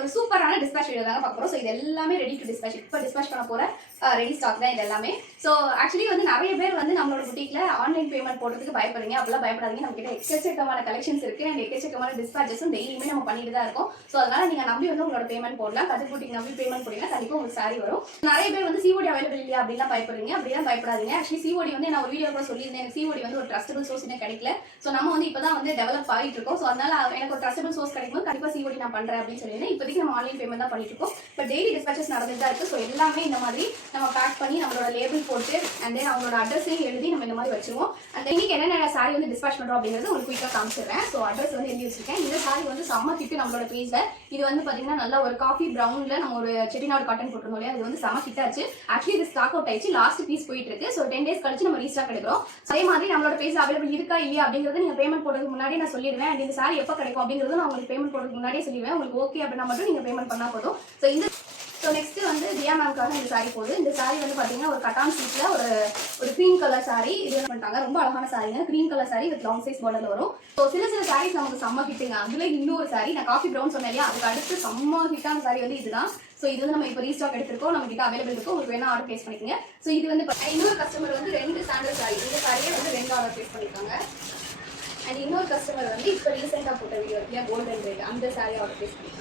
ஒரு சூப்பரான dispatch video தாங்க பார்க்க போகிறோம். ஸோ இது எல்லாமே ரெடி டு டிஸ்பேச். இப்போ டிஸ்பேச் பண்ண போகிற ரெடி ஸ்டாக் தான் இது எல்லாமே. ஸோ ஆக்சுவலி வந்து நிறைய பேர் வந்து நம்மளோட புட்டிக்கில் ஆன்லைன் பேமெண்ட் போடுறதுக்கு பயப்படுறீங்க. அப்படிலாம் பயப்படாதீங்க. நம்ம கிட்ட எக்கச்சக்கமான கலெக்ஷன்ஸ் இருக்குது அண்ட் எக்கச்சக்கமான டிஸ்பேச்சஸும் டெய்லியுமே நம்ம பண்ணிட்டு தான் இருக்கோம். ஸோ அதனால நீங்கள் நம்பி வந்து உங்களோட பேமெண்ட் போடலாம். கதிர் புட்டிக்கு நம்பி பேமெண்ட் போடுங்க, கண்டிப்பாக உங்களுக்கு சாரி வரும். நிறைய பேர் வந்து சிஓடி அவைலபிள் இல்லையா அப்படிலாம் பயப்படுறீங்க. அப்படிலாம் பயப்படாதீங்க. ஆக்சுவலி சிஓடி வந்து நான் ஒரு வீடியோ கூட சொல்லியிருந்தேன். எனக்கு சிஓடி வந்து ஒரு ட்ரஸ்டபிள் சோர்ஸ் இன்னும் கிடைக்கல. ஸோ நம்ம வந்து இப்போ தான் வந்து டெவலப் ஆகிட்டு இருக்கோம். ஸோ அதனால எனக்கு ஒரு ட்ரஸ்டபிள் சோர்ஸ் கிடைக்கும், கண்டிப்பாக சிஓடி நான் பண்ணுறேன் அப்படின்னு சொல்லியிருந்தேன். இப்போதைக்கு நம்ம ஆன்லைன் பேமெண்ட் தான் பண்ணிட்டு இருக்கோம். இப்போ டெய்லி டிஸ்பேச்சஸ் நடந்துட்டு தான் இருக்குது. ஸோ எல்லாமே இந்த மாதிரி நம்ம பேக் பண்ணி நம்மளோட லேபிள் போட்டு அண்ட் தென் அவங்களோட அட்ரஸையும் எழுதி நம்ம இந்த மாதிரி வச்சுருவோம். அந்த இன்னைக்கு என்னென்ன சாரி வந்து டிஸ்பேச் பண்ணுறோம் அப்படிங்கிறது உங்களுக்கு குயிக்காக காமிச்சிடுறேன். ஸோ அட்ரஸ் வந்து எழுதி வச்சிருக்கேன். இந்த சாரி வந்து செம்ம கிட்டு நம்மளோட பேஜில். இது வந்து பார்த்தீங்கன்னா நல்லா ஒரு காஃபி ப்ரௌனில் நம்ம ஒரு செட்டிநாடு காட்டன் போட்டிருந்தோம் இல்லையா, அது வந்து செம்ம கிட்டாச்சு. ஆக்சுவலி இது ஸ்டாக் அவுட் ஆயிடுச்சு. லாஸ்ட் பீஸ் போயிட்டு இருக்கு. ஸோ 10 days கழிச்சு நம்ம ரீஸ்டாக் எடுக்கிறோம். அதே மாதிரி நம்மளோட பேஜ் அவைலபிள் இருக்கா இல்லையா அப்படிங்கிறது நீங்கள் பேமெண்ட் போடுறதுக்கு முன்னாடி நான் சொல்லிடுவேன். அண்ட் இந்த சாரி எப்போ கிடைக்கும் அப்படிங்கிறது நான் உங்களுக்கு பேமெண்ட் போடுறதுக்கு முன்னாடியே சொல்லிடுவேன். உங்களுக்கு ஓகே அப்படின்னா மட்டும் நீங்கள் பேமெண்ட் பண்ணால் போதும். ஸோ நெக்ஸ்ட் வந்து தியா மேம்காக இந்த சாரி போகுது. இந்த சாரி வந்து பார்த்தீங்கன்னா ஒரு கட்டான் சீட்டில் ஒரு க்ரீம் கலர் சாரி இது என்ன பண்ணிட்டாங்க. ரொம்ப அழகான சாரிங்க. Cream colour sari with long size பார்டர்ல வரும். ஸோ சில சாரீஸ் நமக்கு செம்ம ஹிட்டுங்க. அதுல இன்னொரு சாரி நான் காஃபி ப்ரௌன் சொன்னேன் இல்லையா, அதுக்கு அடுத்து செம்ம ஹிட்டான சாரி வந்து இதுதான். ஸோ இது வந்து நம்ம இப்போ ரீஸ்டாக் எடுத்திருக்கோம். நம்ம கிட்ட அவைலபிள் இருக்கும். உங்களுக்கு வேணா ஆர்டர் பிளேஸ் பண்ணிக்கோங்க. ஸோ இது வந்து இன்னொரு கஸ்டமர் வந்து 2 சாண்டல் சாரி, இந்த சாரியே வந்து 2 ஆர்டர் பிளேஸ் பண்ணியிருக்காங்க. அண்ட் இன்னொரு கஸ்டமர் வந்து இப்போ ரீசெண்டாக போட்ட வீடியோ இல்லையா கோல்டன் ரேட், அந்த சாரி ஆர்டர் பிளேஸ் பண்ணியிருக்காங்க.